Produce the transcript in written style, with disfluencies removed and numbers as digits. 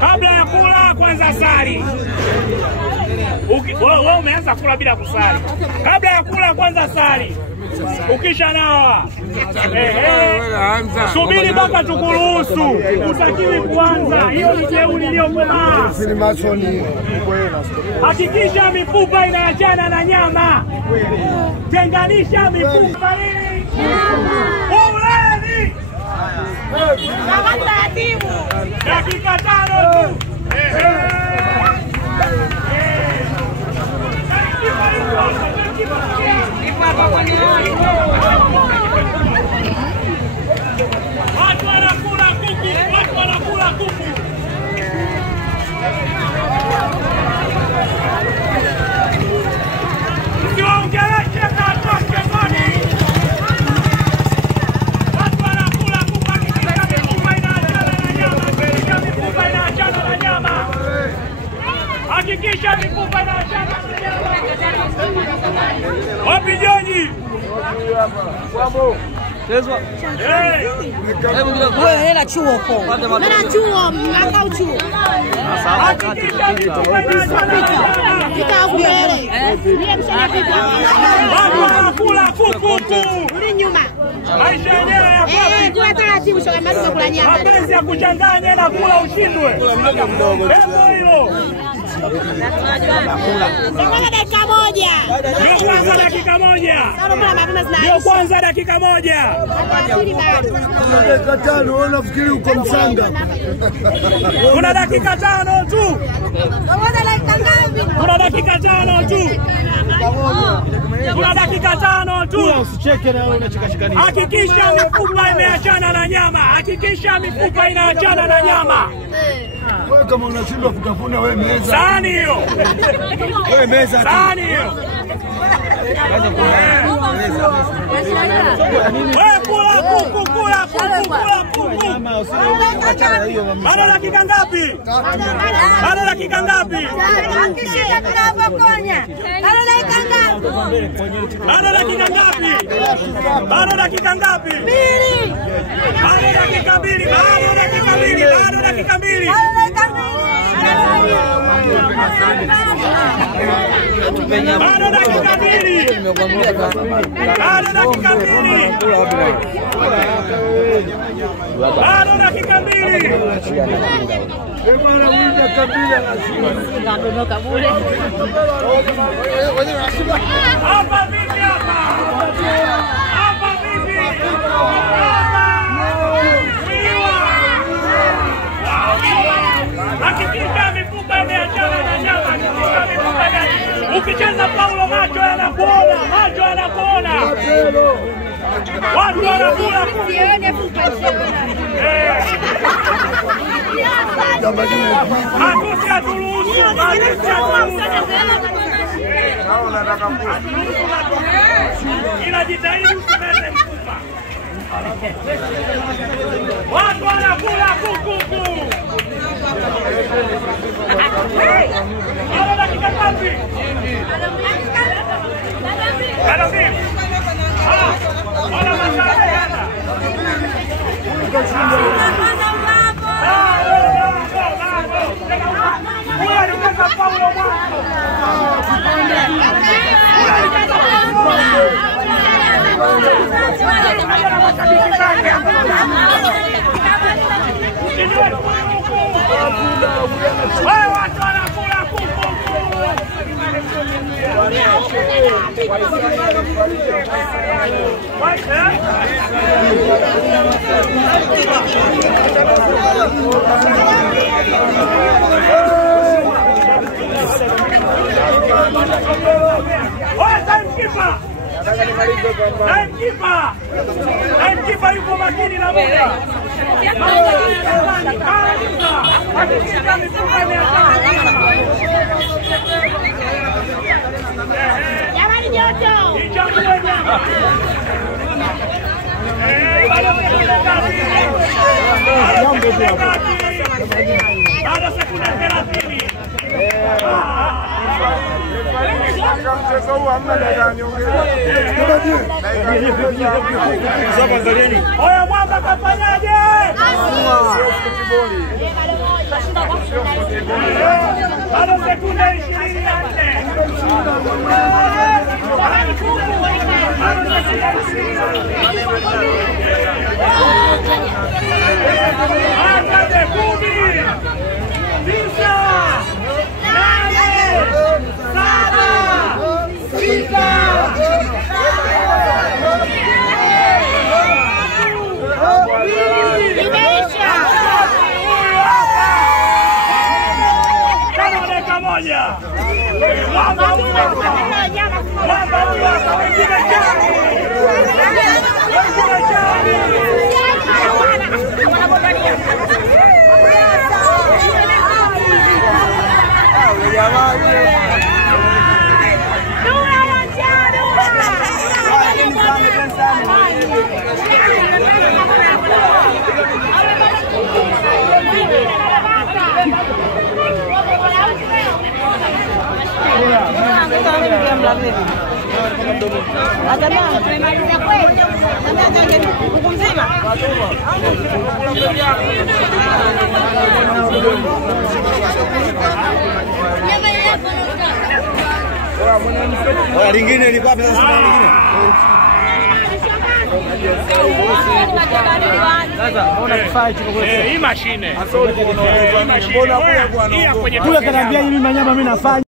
Kabla ya kula kwanza sali. Wewe umeanza kula bila kusali. Kabla ya kula kwanza sali. Ukisha nawa. Subiri mpaka tukuruhusu. Utakiwi kuanza. Hiyo ni jeuri iliyokomaa. Hakikisha mifupa inaachana na nyama. Tenganisha mifupa hii. Uleni. Dakika 5 tu. Watu wanakula kuku, watu wanakula kuku. Usiwaongeleshe katoke bodi. Watu wanakula kuku, hakikisha mifupa inaachana na nyama. Mifupa inaachana na nyama. Hakikisha mifupa inaachana na nyama. Wapi Joji? Wewe hela chuo kwa. Mara chuo, makao chuo. Hakikisha mifupa inaachana na nyama. Pika mbele. Niye mshana pika. Watu wanakula kuku. Uli nyuma. Maisha yenyewe ya kwapi? Kwa taratibu shoga maliza kula nyama. Mapenzi ya kuchanganya na kula ushindwe. Hebu hilo. Kwanza dakika moja. Ndio kwanza dakika moja. Ndio kwanza dakika moja. Dakika 5 unafikiri uko Msanga. Kuna dakika 5 tu. Kuna dakika 5 tu. Kuna dakika 5 tu. Usicheke na unachekashikani. Hakikisha mifupa imeachana na nyama. Hakikisha mifupa inaachana na nyama. Wewe kama unashindwa kutafuna wewe meza. Sahani hiyo. Wewe meza. Sahani hiyo. Wewe kula kuku, kula kuku, kula kuku. Bado dakika ngapi? Bado dakika ngapi? Bado dakika ngapi? Bado dakika ngapi? Bado dakika 2. Bado dakika 2. Bado dakika 2. Bado dakika 2. Bado dakika 2. Bado dakika 2. Bwana mwingi kabila lazima. Ngaondoka bure. Hapa vipi hapa? Hapa vipi? Hakikisha mifupa imeachana na nyama. Hakikisha mifupa imeachana. Ukicheza Paulo macho yanakuona. Macho yanakuona. Watu wanakula Hakusi haturuhusu. Inajitahidi usimeze mfupa. Watu wanakula kuku. Bado dakika ngapi? Bado vipi? Ona mashallah. Huyo alikuwa Paulo mwanzo. Wewe watu wanakula kuku. Timekeeper yuko makini na muda. Jamani joto. Baada sekunde 30. Mchezo huu hamna dada niongea. Sasa angalieni. Oya Mwamba kafanyaje? Bado sekunde Lingine liko wapi sasa lingine? Sasa mbona kifaa kiko kwetu? Hii mashine. Mbona kule kanaambia hivi manyama mimi nafanya